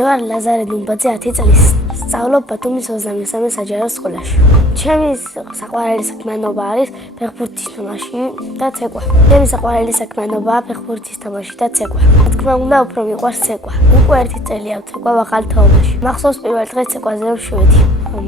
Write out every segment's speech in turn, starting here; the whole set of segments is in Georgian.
მე ვარ ლაზარე დუმბაძე 10 წლის. სწავლობ ბათუმის 23 საჯარო სკოლაში. ჩემი საყვარელი საქმიანობა არის ფეხბურთის თამაში და ცეკვა. ჩემი საყვარელი საქმიანობაა ფეხბურთის თამაში და ცეკვა. რა თქმა უნდა, უფრო მიყვარს ცეკვა. უკვე 1 წელია ვცეკვავ ახალ თაობაში. მახსოვს პირველ დღეს ცეკვაზე რომ შევედი.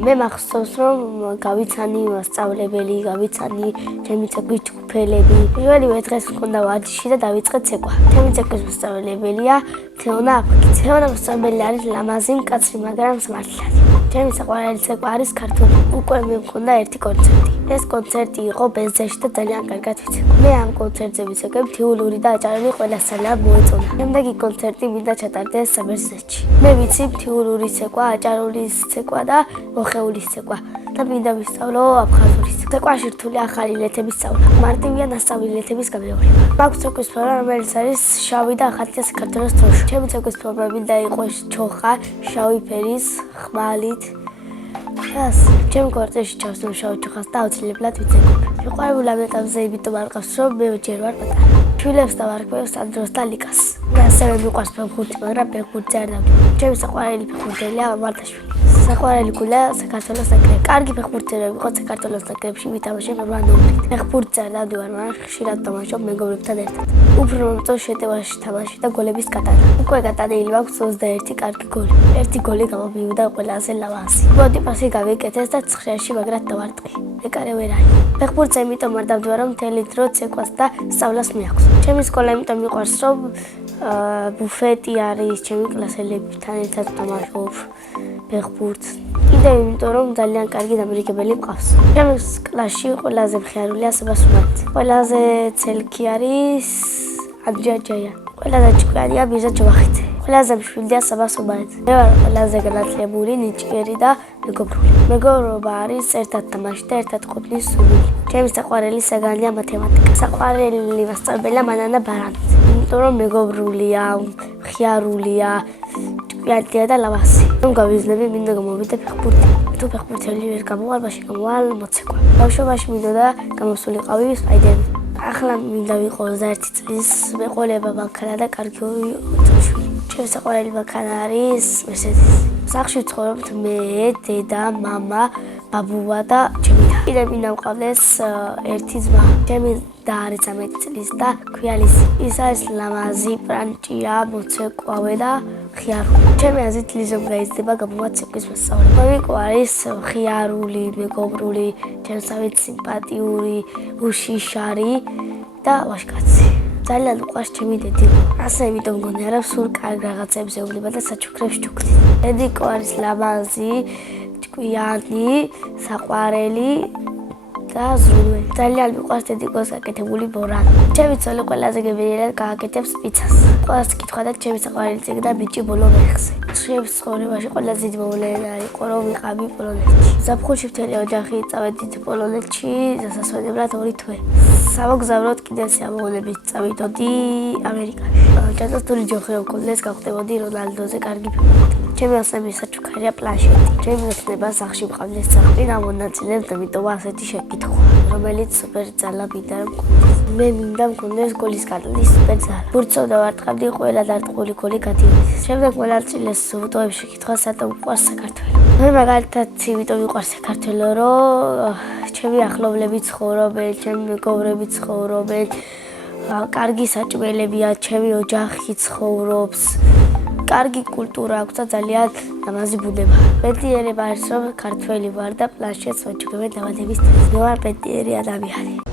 მე მახსოვს რომ გავიცანი მასწავლებელი, გავიცანი ჩემი ცეკვის ჯგუფელები. პირველივე დღეს მქონდა ვარჯიში და დავიწყე ცეკვა. ჩემი ცეკვის მასწავლებელია თეონა აფაკი. თეონა მასწავლებელი არის ლამაზი, მკაცრი, მაგრამ სმარტლი. ჩემი საყვარელი ცეკვა არის ქართული. უკვე მე მქონდა ერთი კონცერტი. ეს კონცერტი იყო ბენზეში და ძალიან კარგად ვიცეკვ. მე ამ კონცერტზე ვიცეკვებ თიულური და აჭარული ყველა ძალიან მოეწონა. შემდეგი კონცერტი მინდა ჩატარდეს საბერძნეთში. მე ვიცი თიულური ცეკვა, აჭარული ცეკვა და მოხეულის ცეკვა. და მინდა ვისწავლო აფხაზური ცეკვა. ცეკვაში რთული ახალი ლეთების სწავლა. მარტივია ნასწავლი ლეთების გამეორება. მაქვს ცეკვის ფორმა, რომელიც არის შავი და ახალია საქართველოს დროშა. ჩემი ცეკვის ფორმა მინდა იყოს ჩოხა, შავი ფერის, ხმალით. ჩემ კვარტალში ჩავსვამ შავ ჩოხას და აუცილებლად ვიცეკვებ. მიყვარებულ ამ ეტაპზე იმიტომ არ ყავს, რომ მე ჯერ ვარ პატარა. შვილებს და ვარკვევს ანდროს და ლიკას. და ასევე მიყვარს ფეხბურთი, მაგრამ ფეხბურთზე არ დავდივარ. ჩემი საყვარელი ფეხბურთელია მარტაშვილი. საყვარელი გუნდია საქართველოს ნაკრები. კარგი ფეხბურთელი ვიყო საქართველოს ნაკრებში ვითამაშებ 8 ნომრით. ფეხბურთზე არ დავდივარ, მაგრამ ხშირად ვთამაშობ მეგობრებთან ერთად. უფრო მომწონს შეტევაში თამაში და გოლების გატანა. უკვე გატანილი მაქვს 21 კარგი გოლი. ერთი გოლი გამომივიდა ყველაზე ლამაზი. მოდი პასი გავიკეთეს და ცხრილში მაგრად დავარტყი. ეკარე ვერ არის. ფეხბურთზე იმიტომ არ დავდივარ, რომ მთელი დრო ცეკვას და სწავლას მიაქვს. ჩემი სკოლა იმიტომ მიყვარს, რომ ბუფეტი არის, ჩემი კლასელებთან ერთად ვთამაშობ ფეხბურთს. კიდევ იმიტომ, რომ ძალიან კარგი დამრიგებელი მყავს. ჩემი კლასში ყველაზე მხიარულია საბასუმარიც. ყველაზე ცელქი არის ანდრიაჯაია. ყველაზე ჭკვიანია მირზა ჯავახიძე. ყველაზე მშვიდია საბასუმარიც. მე ვარ ყველაზე განათლებული, ნიჭიერი და მეგობრული. მეგობრობა არის ერთად თამაში და ერთად ყოფნის სურვილი. ჩემი საყვარელი საგანია მათემატიკა. საყვარელი მასწავლებელია მანანა ბარანიძე. იმიტომ რომ მეგობრულია, მხიარულია, ჭკვიანია და ლამაზი. რომ გავიზნები, მინდა გამოვიდე ფეხბურთი. თუ ფეხბურთელი ვერ გამოვალ, მაშინ გამოვალ მოცეკვა. ბავშვობაში მინდოდა გამოსულიყავი სპაიდერმენი. ახლა მინდა ვიყო 21 წლის, მეყოლება მანქანა და კარგი ოჯახი. ჩემი საყვარელი მანქანა არის მერსედესი. სახლში ვცხოვრობთ მე, დედა, მამა, ბაბუა და ჩემი და. კიდევ მინდა მყავდეს ერთი ძმა. ჩემი და არის 13 წლის და ქვია ლიზი. ის არის ლამაზი, პრანჭია, მოცეკვავე და მხიარული. ჩემი აზრით ლიზომ გაიზრდება გამოვა ცეკვის მასწავლებელი. მოვიკო არის მხიარული, მეგობრული, ჩემსავით სიმპათიური, უშიშარი და ვაჟკაცი. ძალიან უყვარს ჩემი დედი. ასე იმიტომ მგონია, რომ სულ კარგ რაღაცებს ეუბნება და საჩუქრებს ჩუქნის. დედიკო არის ლამაზი, ჭკვიანი, საყვარელი და ზრუნველი. ძალიან მიყვარს დედიკოს გაკეთებული ბორანი. ჩემი ცოლი ყველაზე გემრიელად გააკეთებს პიცას. ყველას კითხვა და ჩემი საყვარელი წიგნა ბიჭი ბოლო მეხზე. ჩემს ცხოვრებაში ყველაზე დიდი მოვლენა იყო რომ ვიყავი პოლონეთში. ზაფხულში მთელი ოჯახი წავედით პოლონეთში დასასვენებლად 2 თვე. სამოგზაუროდ კიდევ სიამოვნებით წავიდოდი ამერიკაში. ჩატოსტული ჯოხი რომ მქონდეს გავხდებოდი რონალდოზე კარგი ფეხბურთელი. ჩემი ასები საჩუქარია პლანშეტი. ჩემი ოცნება სახლში მყავდეს საყრდენ ამონაწილებს და მიტოვა ასეთი შეკითხვა, რომელიც სუპერ ძალა მინდა რომ მქონდეს. მე მინდა მქონდეს გოლის გატანის სუპერ ძალა. ბურთსა ვარტყამდი ყველა დარტყმული გოლი გადიოდეს. შემდეგ მონაწილეს ვუტოვებ შეკითხვას, რატომ მყავს საქართველო. მე მაგალითად იმიტომ მიყვარს საქართველო, რომ ჩემი ახლობლები ცხოვრობენ, ჩემი მეგობრები ცხოვრობენ, კარგი საჭმელებია, ჩემი ოჯახი ცხოვრობს. კარგი კულტურა აქვს და ძალიან ლამაზი ბუნება. პეტიერება არის რომ ქართველი ვარ და პლანშეტს ვაჩუქებ დაბადების დღეს. მე ვარ პეტიერი ადამიანი.